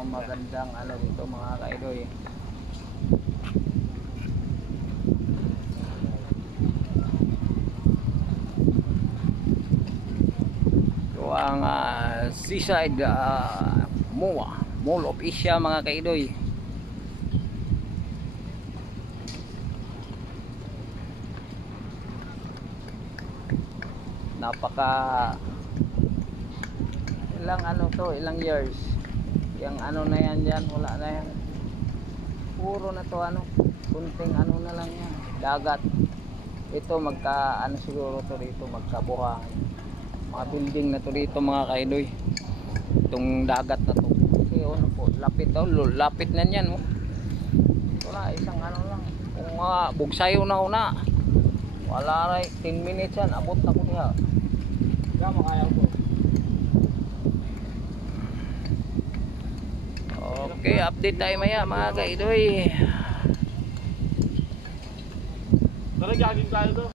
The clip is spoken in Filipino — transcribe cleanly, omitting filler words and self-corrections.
ang magandang ano dito mga kaidoy. Ito ang seaside MOA, Mall of Asia mga kaidoy. Napaka ilang ano to, ilang years yung ano na yan dyan, wala na yan, puro na to ano, kunting ano na lang yan, dagat. Ito magka ano siguro to dito, magkabuhangan mga building na to dito mga kaidoy, itong dagat na to kasi ano po, lapit daw, lapit na yan oh. Wala, isang ano lang kung bugsayo na una, wala rin 10 minutes yan, abot na ko niya. Kaya ko. Okay, update tayo maya mga kaidoy. Tara, jogging tayo to.